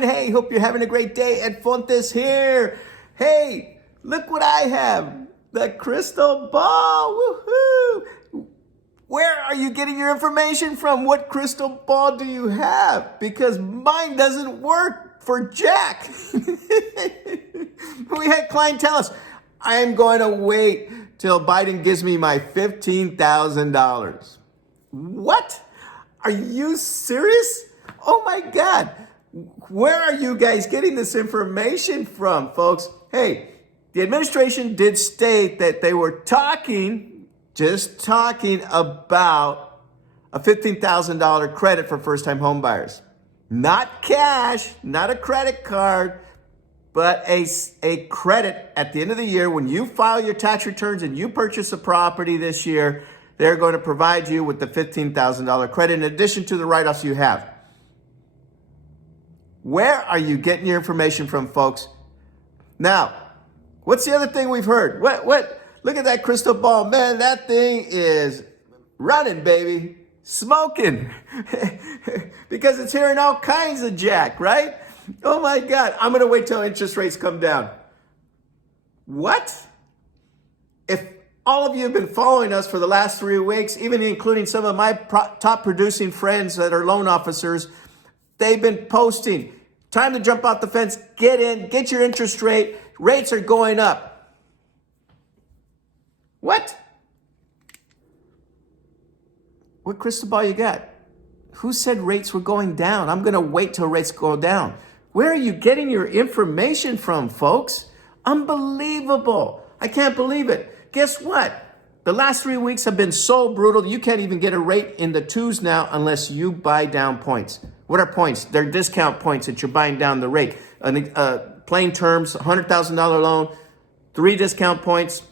doing? Hey, hope you're having a great day. Ed Fontes here. Hey, look what I have. The crystal ball. Woohoo! Where are you getting your information from? What crystal ball do you have? Because mine doesn't work for Jack. We had client tell us, I am going to wait till Biden gives me my $15,000. What? Are you serious? Oh my God. Where are you guys getting this information from, folks? Hey, the administration did state that they were just talking about a $15,000 credit for first-time home buyers. Not cash, not a credit card, but a credit at the end of the year. When you file your tax returns and you purchase a property this year, they're going to provide you with the $15,000 credit in addition to the write-offs you have. Where are you getting your information from, folks? Now, what's the other thing we've heard? What? Look at that crystal ball. Man, that thing is running, baby. Smoking. Because it's hearing all kinds of jack, right? Oh my God. I'm going to wait till interest rates come down. What? If all of you have been following us for the last 3 weeks, even including some of my top producing friends that are loan officers, they've been posting, time to jump off the fence, get in, get your interest rate. Rates are going up. What? What crystal ball you got? Who said rates were going down? I'm going to wait till rates go down. Where are you getting your information from, folks? Unbelievable. I can't believe it. Guess what? The last 3 weeks have been so brutal, you can't even get a rate in the twos now unless you buy down points. What are points? They're discount points that you're buying down the rate. Plain terms, $100,000 loan, 3 discount points,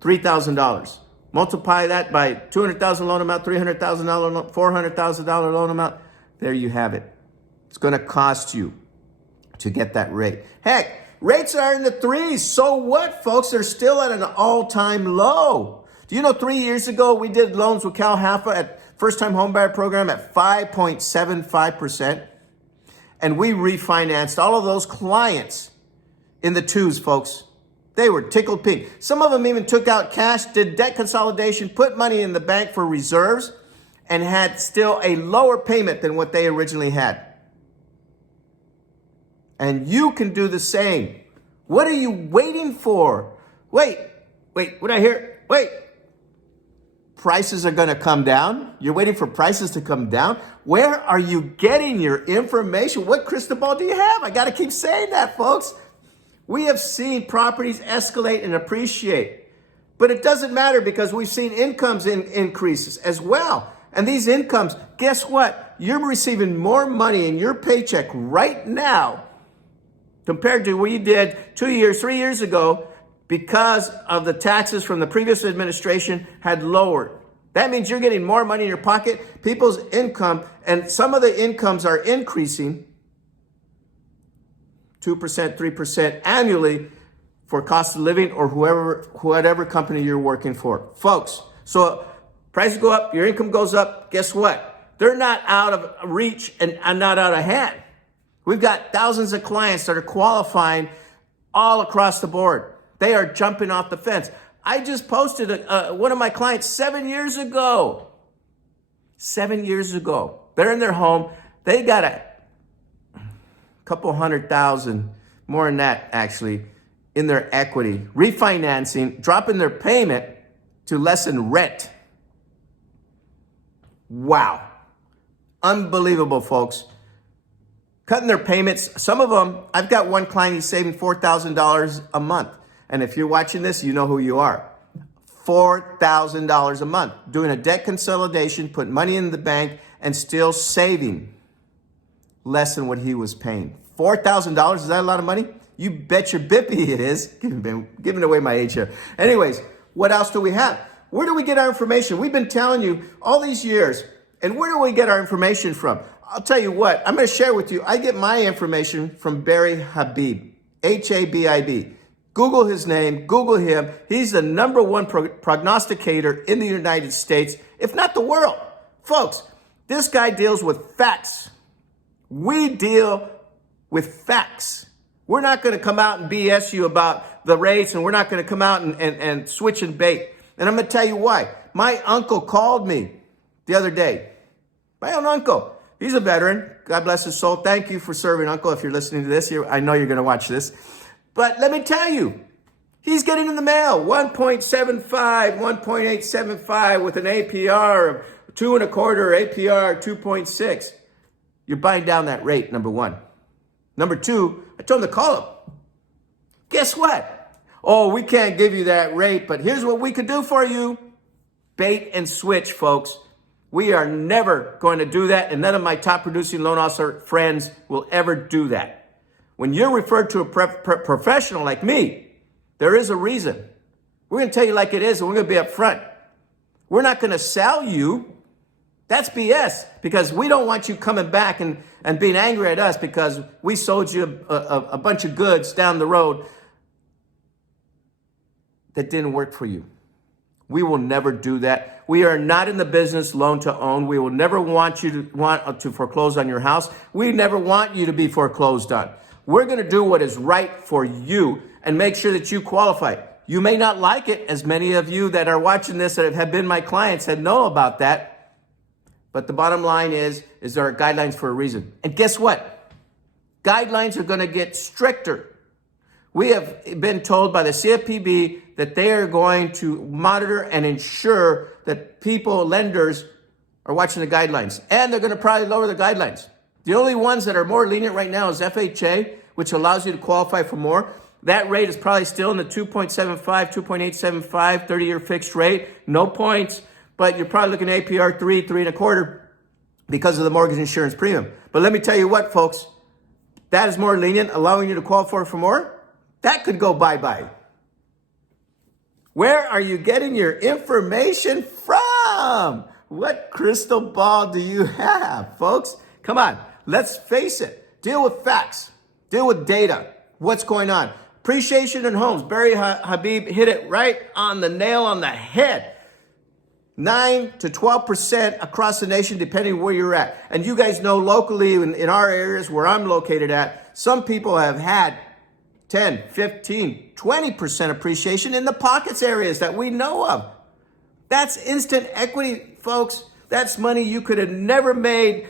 $3,000. Multiply that by $200,000 loan amount, $300,000 loan, $400,000 loan amount. There you have it. It's going to cost you to get that rate. Heck, rates are in the threes. So what, folks? They're still at an all-time low. Do you know 3 years ago we did loans with Cal Halfa at first-time homebuyer program at 5.75%? And we refinanced all of those clients in the twos, folks. They were tickled pink. Some of them even took out cash, did debt consolidation, put money in the bank for reserves, and had still a lower payment than what they originally had. And you can do the same. What are you waiting for? Wait, what I hear? Wait. Prices are going to come down? You're waiting for prices to come down? Where are you getting your information? What crystal ball do you have? I got to keep saying that, folks. We have seen properties escalate and appreciate. But it doesn't matter because we've seen incomes increases as well. And these incomes, guess what? You're receiving more money in your paycheck right now compared to what you did 2 years, 3 years ago because of the taxes from the previous administration had lowered. That means you're getting more money in your pocket. People's income, and some of the incomes are increasing 2%, 3% annually for cost of living or whatever company you're working for. Folks, so prices go up, your income goes up, guess what? They're not out of reach and not out of hand. We've got thousands of clients that are qualifying all across the board. They are jumping off the fence. I just posted one of my clients 7 years ago. 7 years ago. They're in their home. They got a couple $100,000, more than that actually, in their equity, refinancing, dropping their payment to less than rent. Wow. Unbelievable, folks. Cutting their payments. Some of them, I've got one client, he's saving $4,000 a month. And if you're watching this, you know who you are. $4,000 a month. Doing a debt consolidation, putting money in the bank, and still saving less than what he was paying. $4,000, is that a lot of money? You bet your bippy it is. Giving away my age here. Anyways, what else do we have? Where do we get our information? We've been telling you all these years. And where do we get our information from? I'll tell you what, I'm going to share with you. I get my information from Barry Habib, Habib. Google his name, Google him. He's the #1 prognosticator in the United States, if not the world. Folks, this guy deals with facts. We deal with facts. We're not going to come out and BS you about the rates, and we're not going to come out and switch and bait. And I'm going to tell you why. My uncle called me the other day. My own uncle. He's a veteran. God bless his soul. Thank you for serving, Uncle. If you're listening to this, I know you're going to watch this. But let me tell you, he's getting in the mail 1.75, 1.875 with an APR of 2.25, APR 2.6. You're buying down that rate, number one. Number two, I told him to call him. Guess what? Oh, we can't give you that rate, but here's what we could do for you. Bait and switch, folks. We are never going to do that, and none of my top producing loan officer friends will ever do that. When you're referred to a professional like me, there is a reason. We're going to tell you like it is, and we're going to be up front. We're not going to sell you. That's BS, because we don't want you coming back and being angry at us because we sold you a bunch of goods down the road that didn't work for you. We will never do that. We are not in the business loan to own. We will never want you to foreclose on your house. We never want you to be foreclosed on. We're going to do what is right for you and make sure that you qualify. You may not like it, as many of you that are watching this that have been my clients that know about that. But the bottom line is there are guidelines for a reason. And guess what? Guidelines are going to get stricter. We have been told by the CFPB that they are going to monitor and ensure that lenders are watching the guidelines. And they're going to probably lower the guidelines. The only ones that are more lenient right now is FHA, which allows you to qualify for more. That rate is probably still in the 2.75, 2.875, 30-year fixed rate. No points, but you're probably looking at APR 3, 3.25 because of the mortgage insurance premium. But let me tell you what, folks, that is more lenient, allowing you to qualify for more. That could go bye-bye. Where are you getting your information from? What crystal ball do you have, folks? Come on, let's face it. Deal with facts. Deal with data. What's going on? Appreciation in homes. Barry Habib hit it right on the nail on the head. 9 to 12% across the nation, depending where you're at. And you guys know locally in our areas where I'm located at, some people have had 10, 15, 20% appreciation in the pockets areas that we know of. That's instant equity, folks. That's money you could have never made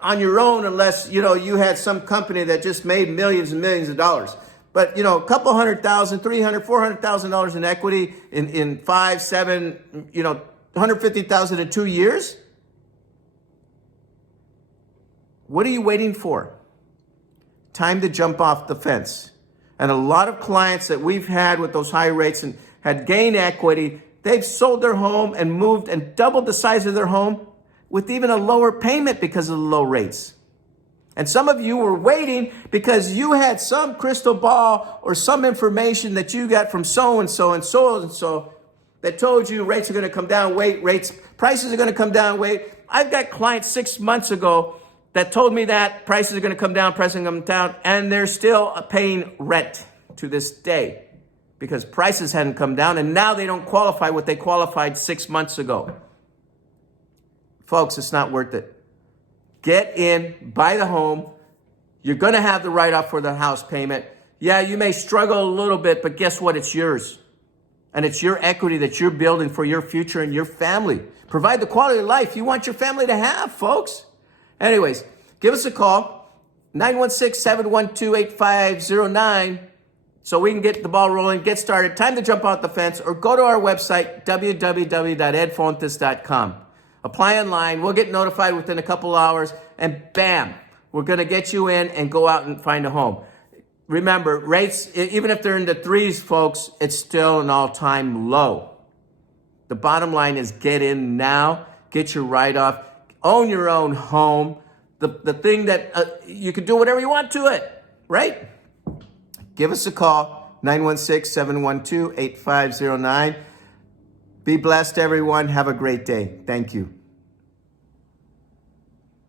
on your own unless, you had some company that just made millions and millions of dollars. But, a couple $100,000, $300,000, $400,000 in equity in 5, 7, $150,000 in 2 years. What are you waiting for? Time to jump off the fence. And a lot of clients that we've had with those high rates and had gained equity, they've sold their home and moved and doubled the size of their home with even a lower payment because of the low rates. And some of you were waiting because you had some crystal ball or some information that you got from so-and-so and so-and-so that told you rates are going to come down, prices are going to come down, I've got clients 6 months ago that told me that prices are going to come down, and they're still paying rent to this day because prices hadn't come down, and now they don't qualify what they qualified 6 months ago. Folks, it's not worth it. Get in, buy the home. You're going to have the write-off for the house payment. Yeah, you may struggle a little bit, but guess what? It's yours. And it's your equity that you're building for your future and your family. Provide the quality of life you want your family to have, folks. Anyways, give us a call, 916-712-8509, so we can get the ball rolling, get started. Time to jump out the fence, or go to our website, www.edfontes.com. Apply online. We'll get notified within a couple hours, and bam, we're going to get you in and go out and find a home. Remember, rates, even if they're in the threes, folks, it's still an all-time low. The bottom line is get in now, get your write-off, own your own home, the thing that you can do whatever you want to it, right? Give us a call, 916-712-8509. Be blessed, everyone. Have a great day. Thank you.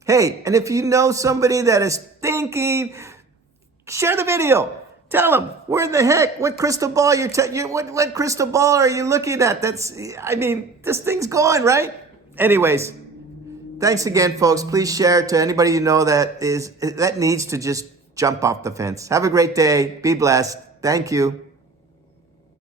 Hey, and if you know somebody that is thinking, share the video. Tell them, where the heck, what crystal ball what crystal ball are you looking at? This thing's going, right? Anyways, thanks again, folks. Please share it to anybody you know that needs to just jump off the fence. Have a great day. Be blessed. Thank you.